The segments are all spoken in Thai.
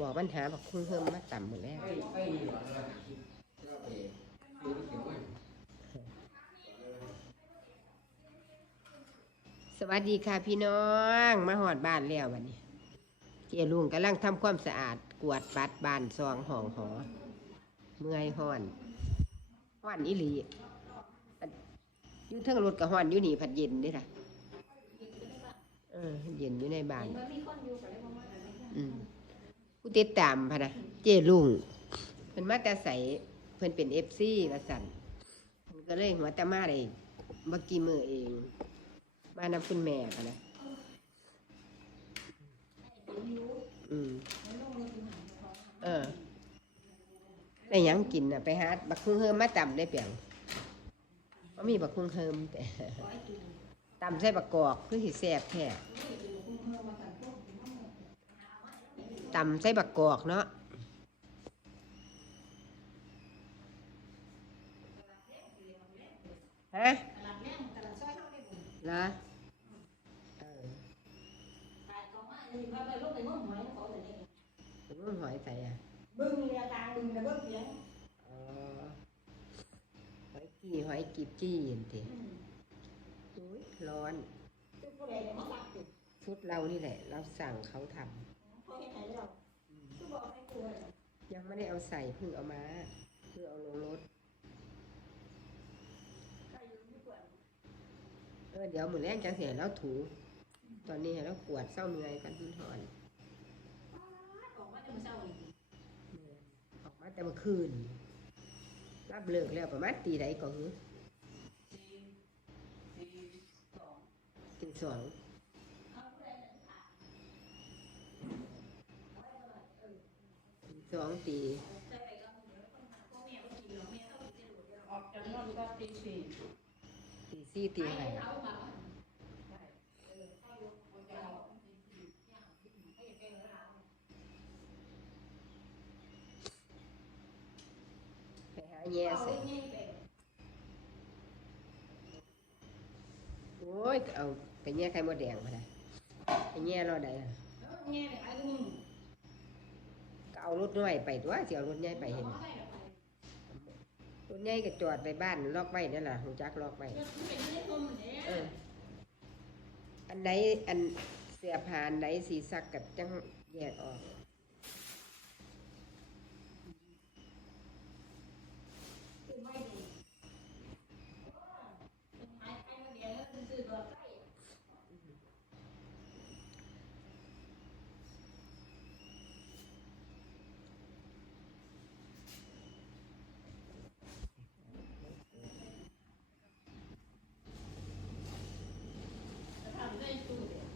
บอกปัญหาบอกคุณเพิ่มมาต่ำหมดแล้วไปไปนี่หว่าเราหาคิดเราไปซื้อเขียวไว้สวัสดีค่ะพี่น้อง มาหอดบ้านแล้ววันนี้ เจลุงกำลังทำความสะอาดกวาดปัดบ้านซองห้องหอ เมื่อยห้อนห้อนอีหลีอันอยู่เทั้งรถกับห้อนอยู่นี่ผัดเย็นเด้อค่ะ ออเย็นอยู่ในบ้านมันมีคนอยู่กับได้ประมาณนั้นอืมผู้ติดตามพะนะเจลุงเพิ่นมาแต่ใสเพิ่นเป็นเอฟซีว่าสั่นเพิ่นก็เลยหัวแตะมาได้เมื่อกี้มือเองมานำคุณแม่พะนะอืมเออได้หยังกินน่ะไปหาบักคุงเฮิมมาตำได้เปียงว่ามีบักคุงเฮิมแต่ ตำใส่บักกอกคือสิแซ่บแท้ตำใส่บักกอกเนาะฮะตลาดแม่ตลาดซอยเฮาได้บุญนะเออขายของมาอยู่ว่าไปลงไปเมืองหอยเขาแต่นี่เป็นมึงหอยใส่อะบึ้งเรียกลางบึ้งแต่เบิ่งเพียงอ๋อหอยกี่หอยกีบจี้เห็นติอุ๊ย ร้อนคือผู้ใดเนี่ยมาสักติชุดเรานี่แหละ เราสั่งเขาทเขาเฮ็ดให้เราคือบอกให้กูเลยำยังไม่ได้เอาใส่เพิ่งเอามาเพิ่งเอาลงรถ ใครอยู่ที่เปิดเออเดี๋ยวมือแรกจังเสียแล้วถู ตอนนี้ให้เรากวดเศร้าเมื่อยกันทุนหอนออกมาจะมาเช้าอีกออกมาแต่เมื่อคืนรับเลิกแล้วประมาณตีใดก่อนหือตีสองเอาผู้ใดเนี่ยค่ะตีสอ งตี ใส่ไปกับหมูแล้วคนมาพ่อแม่ก็กินแล้วแม่เขากินจะดูด ออกจากนอนก็ตีสี่ ตีสี่ตีอะไร เอามา ไปหาแย่ เอา ใส่ ง่ายไป โอ้ยเอาไป แย่ไข่มดแดงมาได้ไปแย่รอได้อะแล้วง่ายไปขายกูมึงก็เอารถน้อยไปตัวเสียรถใหญ่ไปเห็นรถใหญ่ก็จอดไปบ้านล็อกไว้นั่นแหละหูจักล็อกไว้มันเป็นเรื่องนมเนี่ยเอออันใดอันเสียผ่านไหนสีสักกับจังแยกออก คือไม่ดีขายไปมาเดียวแล้วซื้อตัวใกล้ ทำได้ตู้เดียว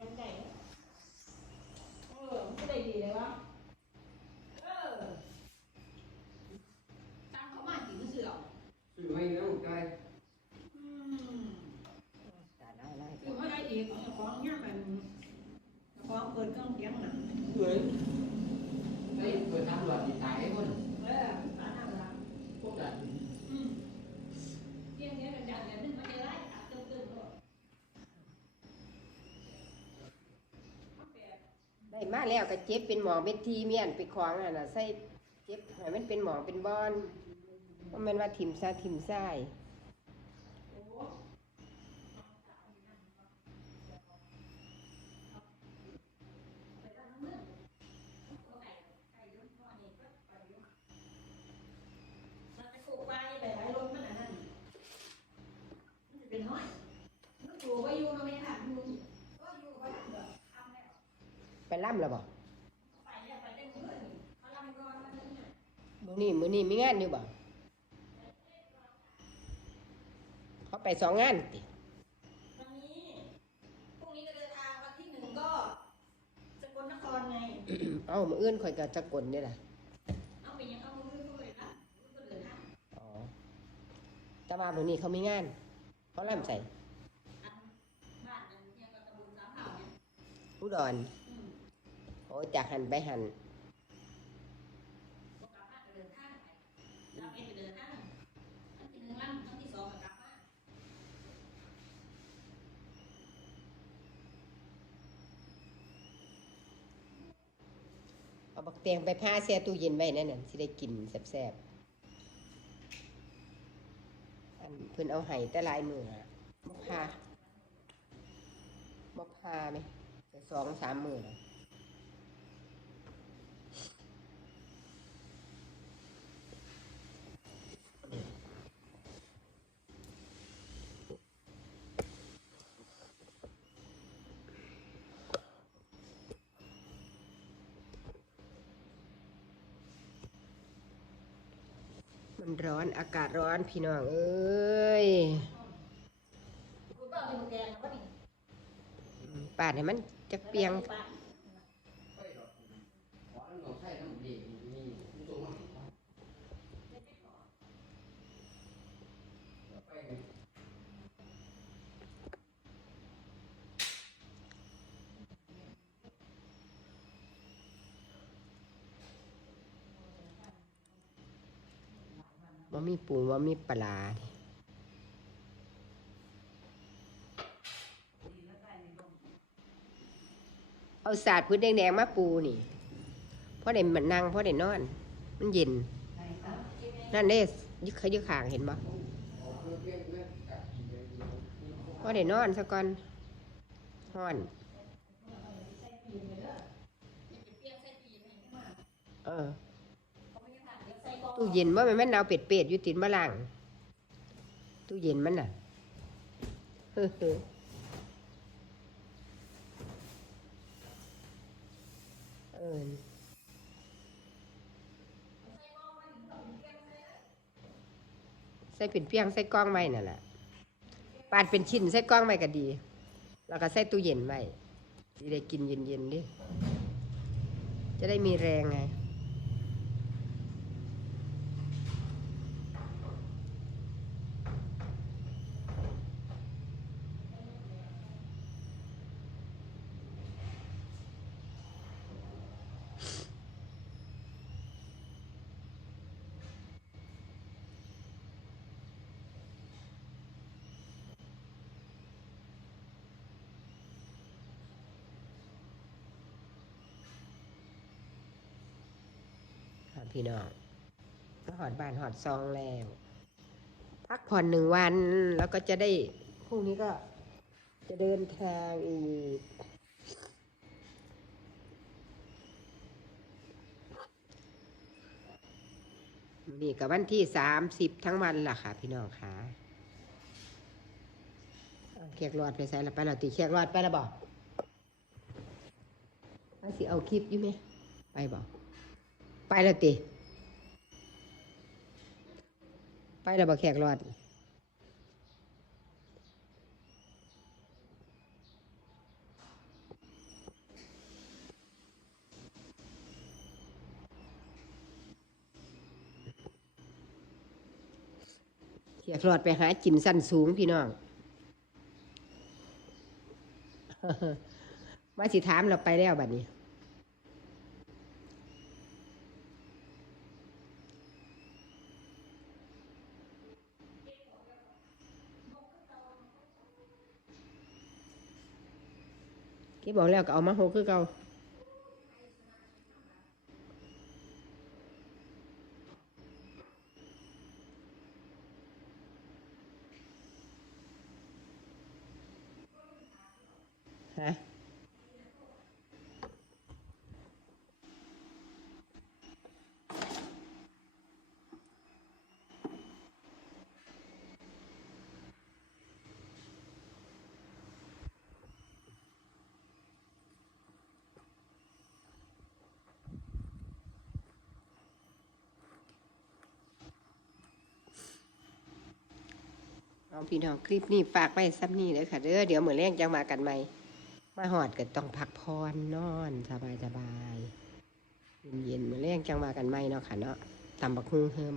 ยังไงเออไม่ได้ดีเลยวะเออตั้งเขามากี่มือเสือ ซื้อไว้แล้วได้ อืม ตาไล่ไล่ คือไม่ได้อีกของเนี่ยมันของเปิดเครื่องเสียงหนัง เฮ้ยได้เปิดทางหลอดติดตายให้คน เออร้านอะไร พวกนั้น อืมเที่ยงเนี้ยกันอย่างเนี้ยนึกมาจะไล่ตัดตึ้งตึ้งเลย ได้มาแล้วก็เจ็บเป็นหมองเป็นทีเมียนไปคล้องน่ะนะใส่เจ็บให้มันเป็นหมองเป็นบอนเพรามันว่าถิ่มซาถิ่มไส้ มันไปปลูกไว้หลายๆรถมันอันนั้นมันจะเป็นห้อยมันปลูกไว้อยู่เราไม่ถามอยู่ก็อยู่ไว้ทำแบบทำแล้ว ไป ล่ำแล้วบ่ไปเนี่ยไปได้มือนี่เขาลำก่อนมาเนี่ยมื้อนี้มื้อนี้มีงานอยู่บ่เขาไปสองงานติวันนี้พรุ่งนี้จะเดินทางวันที่หนึ่งก็สกลนครไง เอ้ามื้ออื่นข่อยก็จะกลนี่ล่ะเอาไปยังเอามือด้วยนะมือก็เดินทางอ๋อแต่ว่ามื้อนี้เขามีงานเขาล่ำใส่อันบ้านนั้นเนี่ยก็ตะบุญสามเผ่าเนี่ยอุดรอืมโอ้ จากหันไปหันกลับมาเดินทางไปเราเองไปเดินทางอันที่หนึ่งลำอันที่สองกลับมาเอาบักเตียงไปผ้าแช่ตู้เย็นไว้นั่นน่ะสิได้กินแซ่บๆอันเพิ่นเอาไห้แต่ลายมืออะบ่พาบ่พาไหมแต่สองสามมือ มันร้อนอากาศร้อนพี่น้องเอ้ยคุณก็เอาไปหมดแกงแล้วก็นี่ปาดให้มันจักเปียง ปลา ไปดอกขอน้ำหนองไส้น้ำดีนี่ผู้ชมมาไป ว่ามีปูว่ามีปลาร้าเอาสาดพื้นแดงๆมาปูนี่เพราะได้มันนั่งเพราะได้นอน มันเย็น นั่นเด้ยึกเขายึกขางเห็นบ่เพราะได้นอนซะก่อนฮ้อน เออ ตู้เย็นว่ามันแม่นเอาเป็ดเป็ดๆอยู่ตินมาลังตู้เย็นมันน่ะเฮ้อเออใส่เป็นเปียงใส่กล้องไว้นั่นแหละปาดเป็นชิ้นใส่กล้องไว้ก็ดี แล้วก็ใส่ตู้เย็นไว้สิได้กินเย็นๆดิจะได้มีแรงไง พี่น้องก็หอดบ้านหอดซองแล้ว พักผ่อนหนึ่งวันแล้วก็จะได้พรุ่งนี้ก็จะเดินทางอีก นี่กับวันที่สามสิบทั้งวันล่ะค่ะ พี่น้องค่ะเอาเคียกรอดไปใส่ละไปเราตีเคียกรอดไปล้วบอกว่าสิเอาคลิปอยู่ไหมไปบอก ไปแล้วติ ไปแล้วบ่แขกรอดแขกรอดไปหาจินสั้นสูงพี่น้อง มาสิถามเราไปแล้วบัดนี้ เก็บบอกแล้วก็เอามาโหคือเก่าฮะ เอาพี่น้องคลิปนี้ฝากไว้ซ้ำนี่เลยค่ะเด้อเดี๋ยวเหมือนแรงจังมากันใหม่มาหอดก็ต้องพักพรนอนสบายสบายเย็นเย็นเหมือนแรงจังมากันใหม่เนาะค่ะเนาะตำบักฮุ่งเฮิม